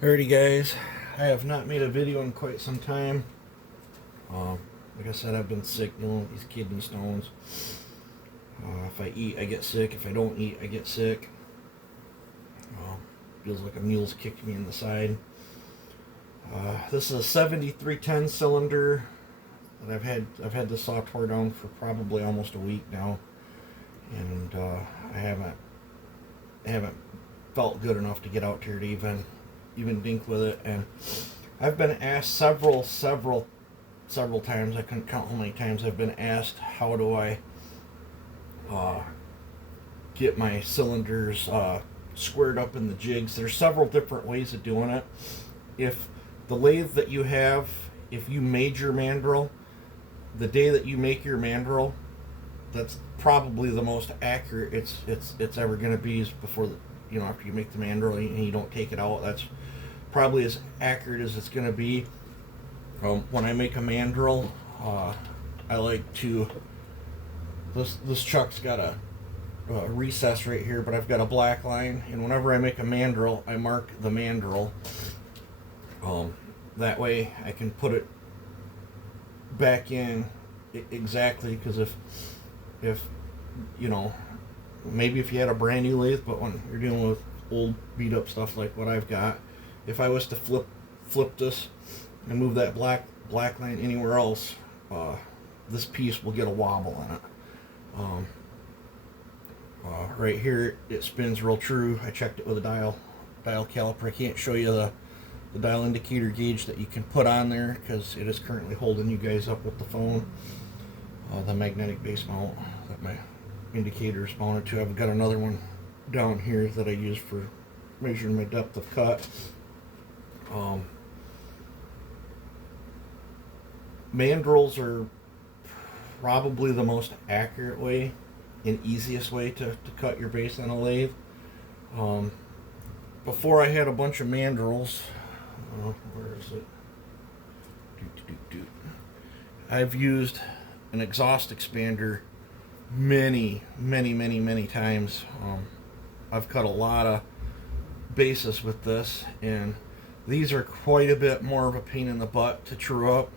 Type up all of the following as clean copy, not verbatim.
Alrighty guys, I have not made a video in quite some time. Like I said, I've been sick, these kidney stones. If I eat, I get sick. If I don't eat, I get sick. Feels like a mule's kicked me in the side. This is a 7310 cylinder that I've had this saw tore down for probably almost a week now, and I haven't felt good enough to get out here to even dink with it. And I've been asked several times, I couldn't count how many times I've been asked, how do I get my cylinders squared up in the jigs. There's several different ways of doing it. If the lathe that you have, if you made your mandrel, the day that you make your mandrel, that's probably the most accurate it's ever going to be, is before after you make the mandrel and you don't take it out. That's probably as accurate as it's going to be. When I make a mandrel, I like to, this chuck's got a recess right here, but I've got a black line, and whenever I make a mandrel, I mark the mandrel. That way I can put it back in exactly, because if maybe if you had a brand new lathe, but when you're dealing with old beat up stuff like what I've got, if I was to flip this and move that black line anywhere else, this piece will get a wobble in it. Right here it spins real true. I checked it with a dial caliper. I can't show you the dial indicator gauge that you can put on there because it is currently holding you guys up with the phone. The magnetic base mount that my indicator is mounted to. I've got another one down here that I use for measuring my depth of cut. Mandrels are probably the most accurate way and easiest way to cut your base on a lathe. Before I had a bunch of mandrels, where is it? I've used an exhaust expander many times. I've cut a lot of bases with this, and these are quite a bit more of a pain in the butt to true up.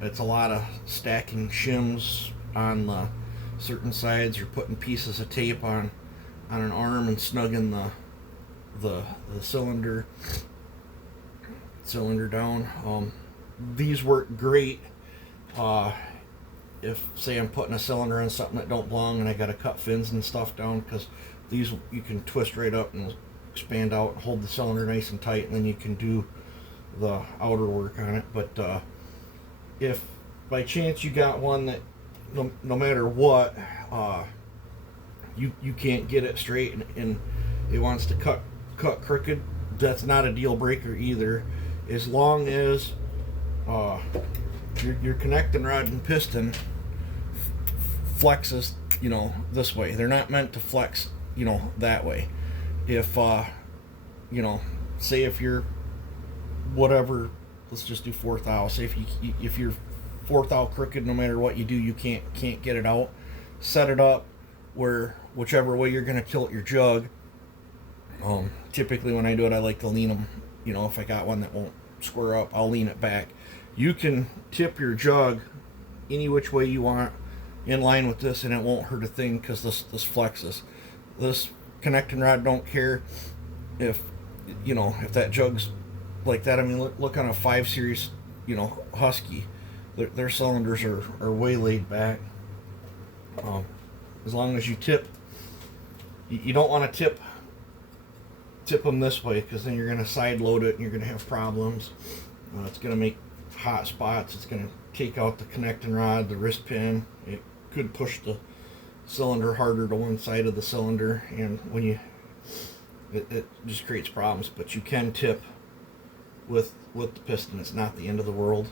It's a lot of stacking shims on the certain sides, or putting pieces of tape on an arm and snugging the cylinder down. These work great if, say, I'm putting a cylinder on something that don't belong and I gotta cut fins and stuff down, because these you can twist right up and expand out and hold the cylinder nice and tight, and then you can do the outer work on it. But if by chance you got one that no matter what, you can't get it straight, and it wants to cut crooked, that's not a deal breaker either, as long as your connecting rod and piston flexes this way. They're not meant to flex that way. If say if you're whatever, let's just do fourth thou, say if you're fourth thou crooked, no matter what you do, you can't get it out. Set it up where whichever way you're going to tilt your jug. Typically when I do it, I like to lean them. If I got one that won't square up, I'll lean it back. You can tip your jug any which way you want in line with this, and it won't hurt a thing, because this flexes. This connecting rod don't care if that jug's like that. I mean, look on a 5 series Husky. Their cylinders are way laid back. As long as you tip, you don't want to tip them this way, because then you're going to side load it and you're going to have problems. It's going to make hot spots. It's going to take out the connecting rod, the wrist pin. It could push the cylinder harder to one side of the cylinder, and when it just creates problems. But you can tip with the piston. It's not the end of the world.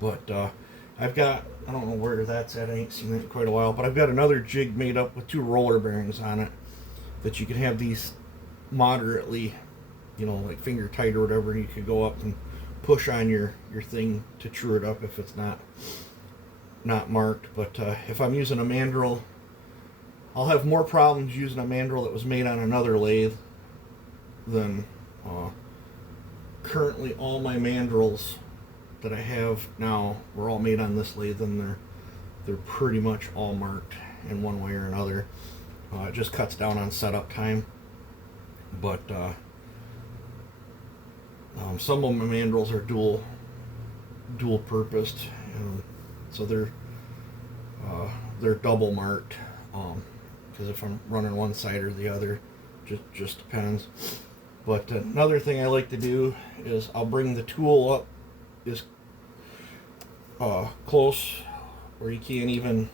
But I've got, I don't know where that's at, I ain't seen it in quite a while, but I've got another jig made up with 2 roller bearings on it, that you can have these moderately, like finger tight or whatever, and you can go up and push on your thing to true it up if it's not marked. But if I'm using a mandrel, I'll have more problems using a mandrel that was made on another lathe than Currently, all my mandrels that I have now were all made on this lathe, and they're pretty much all marked in one way or another. It just cuts down on setup time, but some of my mandrels are dual purposed, and so they're double marked, because if I'm running one side or the other, just depends. But another thing I like to do is I'll bring the tool up as close where you can't even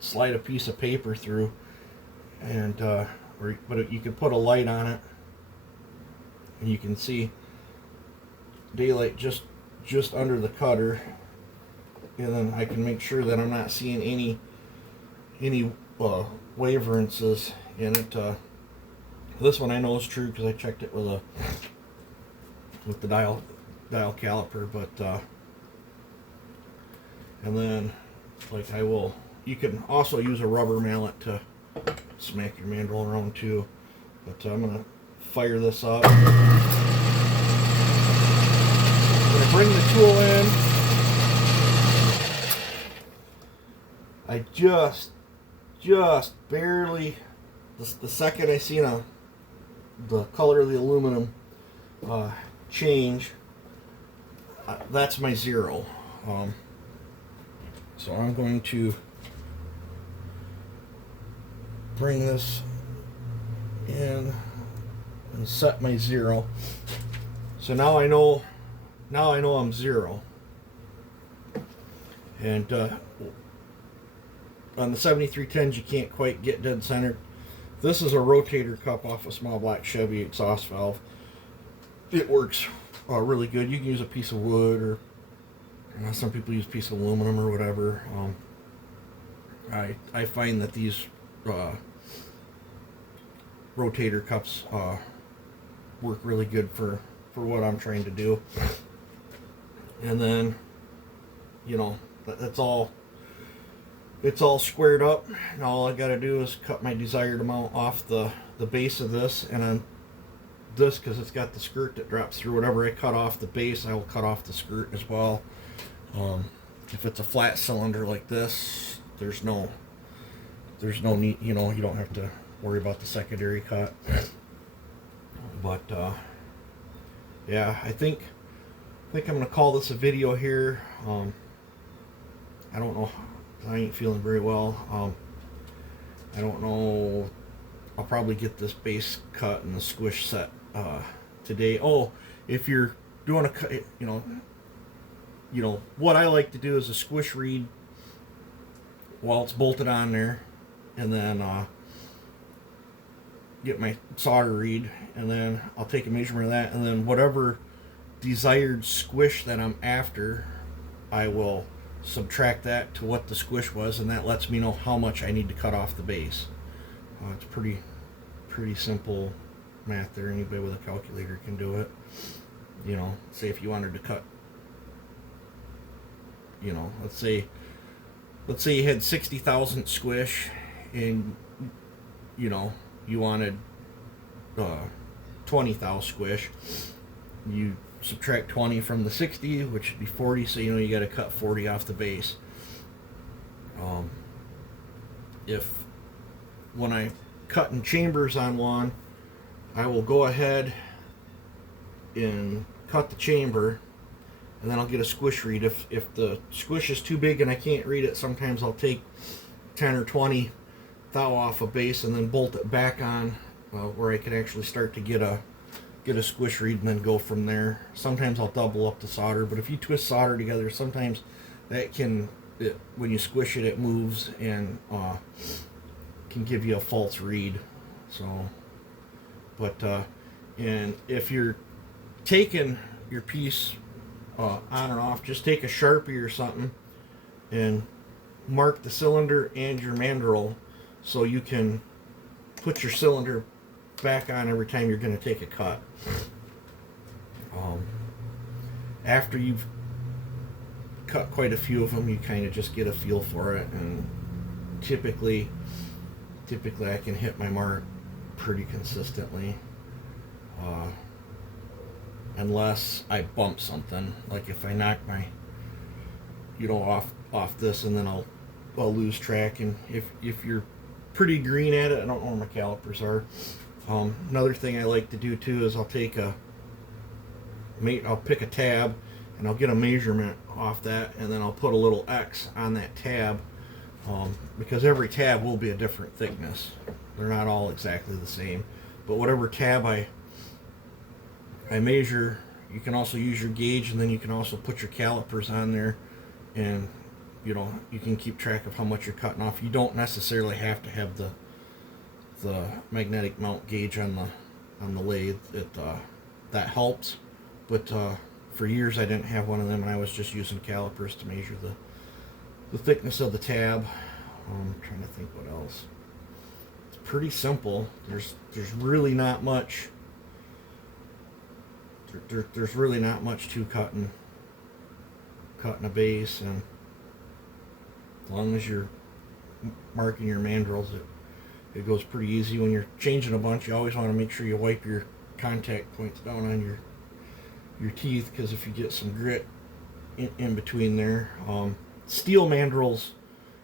slide a piece of paper through, and but you can put a light on it, and you can see daylight just under the cutter, and then I can make sure that I'm not seeing any waverances in it. This one I know is true because I checked it with the dial caliper, but and then you can also use a rubber mallet to smack your mandrel around too. But I'm gonna fire this up. I'm gonna bring the tool in. I just barely, the second I see the color of the aluminum change, that's my zero. So I'm going to bring this in and set my zero. So now I know I'm zero. And on the 7310s you can't quite get dead centered. This is a rotator cup off a small black Chevy exhaust valve. It works really good. You can use a piece of wood, or some people use a piece of aluminum or whatever. I find that these rotator cups work really good for what I'm trying to do. And then, that's all. It's all squared up. Now all I got to do is cut my desired amount off the base of this, and on this, because it's got the skirt that drops through, whatever I cut off the base, I will cut off the skirt as well. If it's a flat cylinder like this, there's no need, you don't have to worry about the secondary cut. But yeah, I think I'm gonna call this a video here. I don't know. I ain't feeling very well. I don't know. I'll probably get this base cut and the squish set today. Oh, if you're doing a cut, what I like to do is a squish read while it's bolted on there, and then get my solder read, and then I'll take a measurement of that, and then whatever desired squish that I'm after, I will subtract that to what the squish was, and that lets me know how much I need to cut off the base. It's pretty simple math there. Anybody with a calculator can do it. Say if you wanted to cut, let's say you had 60,000 squish, and you wanted 20,000 squish. You subtract 20 from the 60, which would be 40, so you got to cut 40 off the base. If when I cut in chambers on one, I will go ahead and cut the chamber, and then I'll get a squish read. If the squish is too big and I can't read it, sometimes I'll take 10 or 20 thou off a base and then bolt it back on, where I can actually start to get a squish read and then go from there. Sometimes I'll double up the solder, but if you twist solder together, sometimes that when you squish it, it moves and can give you a false read. So, but and if you're taking your piece on and off, just take a Sharpie or something and mark the cylinder and your mandrel, so you can put your cylinder back on every time you're going to take a cut. After you've cut quite a few of them, you kind of just get a feel for it, and typically I can hit my mark pretty consistently. unless I bump something, like if I knock my, off this, and then I'll lose track. And if you're pretty green at it, I don't know where my calipers are. Another thing I like to do too is I'll pick a tab, and I'll get a measurement off that, and then I'll put a little X on that tab, because every tab will be a different thickness. They're not all exactly the same, but whatever tab I measure, you can also use your gauge, and then you can also put your calipers on there, and you can keep track of how much you're cutting off. You don't necessarily have to have the magnetic mount gauge on the lathe. That helps, but for years I didn't have one of them, and I was just using calipers to measure the thickness of the tab. I'm trying to think what else. It's pretty simple. There's really not much. There's really not much to cutting a base, and as long as you're marking your mandrels, it goes pretty easy. When you're changing a bunch, you always want to make sure you wipe your contact points down on your teeth, because if you get some grit in between there, steel mandrels,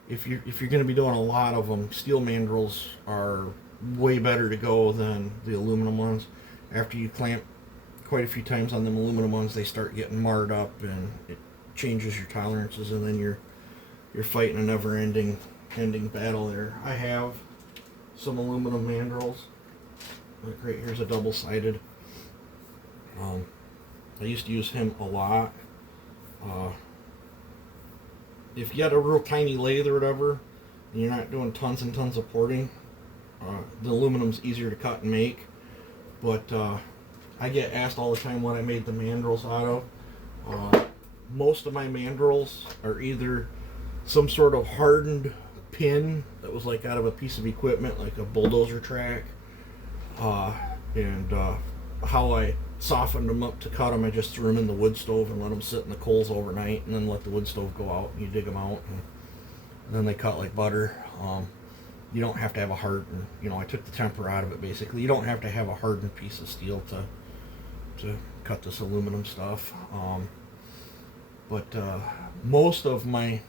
if you're going to be doing a lot of them, steel mandrels are way better to go than the aluminum ones. After you clamp quite a few times on them aluminum ones, they start getting marred up, and it changes your tolerances, and then you're fighting a never-ending battle there. I have some aluminum mandrels. Like right here's a double-sided. I used to use him a lot. If you got a real tiny lathe or whatever, and you're not doing tons and tons of porting, the aluminum's easier to cut and make. But I get asked all the time what I made the mandrels out of. Most of my mandrels are either some sort of hardened pin that was like out of a piece of equipment, like a bulldozer track, and how I softened them up to cut them, I just threw them in the wood stove and let them sit in the coals overnight, and then let the wood stove go out, and you dig them out, and then they cut like butter. You don't have to have a hardened, I took the temper out of it basically. You don't have to have a hardened piece of steel to cut this aluminum stuff. But most of my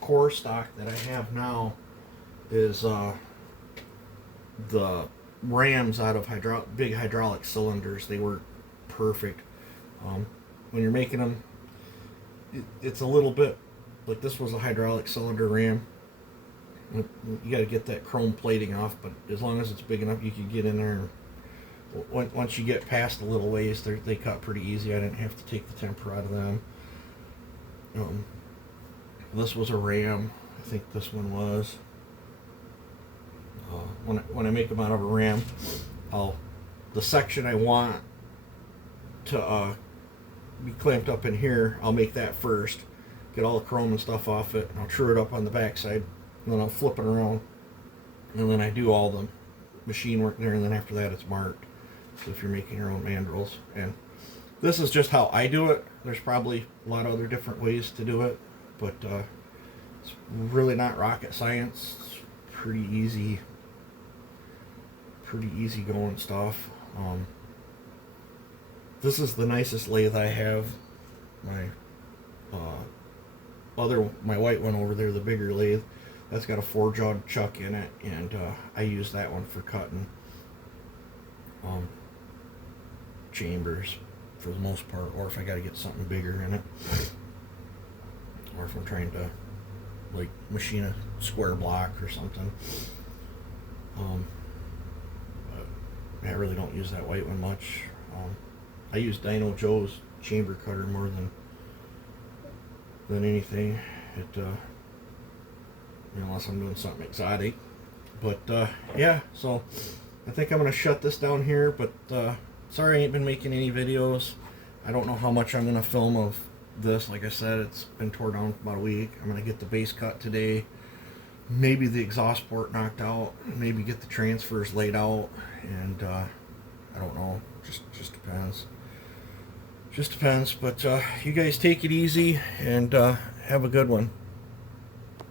core stock that I have now is the rams out of big hydraulic cylinders. They work perfect. When you're making them, it's a little bit like this was a hydraulic cylinder ram. You got to get that chrome plating off, but as long as it's big enough, you can get in there. And once you get past a little ways, they cut pretty easy. I didn't have to take the temper out of them. This was a ram. I think this one was. When I make them out of a ram, the section I want to be clamped up in here, I'll make that first, get all the chrome and stuff off it, and I'll true it up on the backside, and then I'll flip it around, and then I do all the machine work there, and then after that it's marked. So if you're making your own mandrels, and this is just how I do it. There's probably a lot of other different ways to do it, but it's really not rocket science. It's pretty easy going stuff. This is the nicest lathe I have. My white one over there, the bigger lathe, that's got a 4-jawed chuck in it, and I use that one for cutting chambers for the most part, or if I got to get something bigger in it, or if I'm trying to like machine a square block or something. But I really don't use that white one much. I use Dino Joe's chamber cutter more than anything. Unless I'm doing something exotic. But yeah, so I think I'm gonna shut this down here. But sorry I ain't been making any videos. I don't know how much I'm gonna film of this. Like I said, it's been tore down for about a week. I'm gonna get the base cut today. Maybe the exhaust port knocked out. Maybe get the transfers laid out. And I don't know. Just depends. Just depends. But you guys take it easy and have a good one.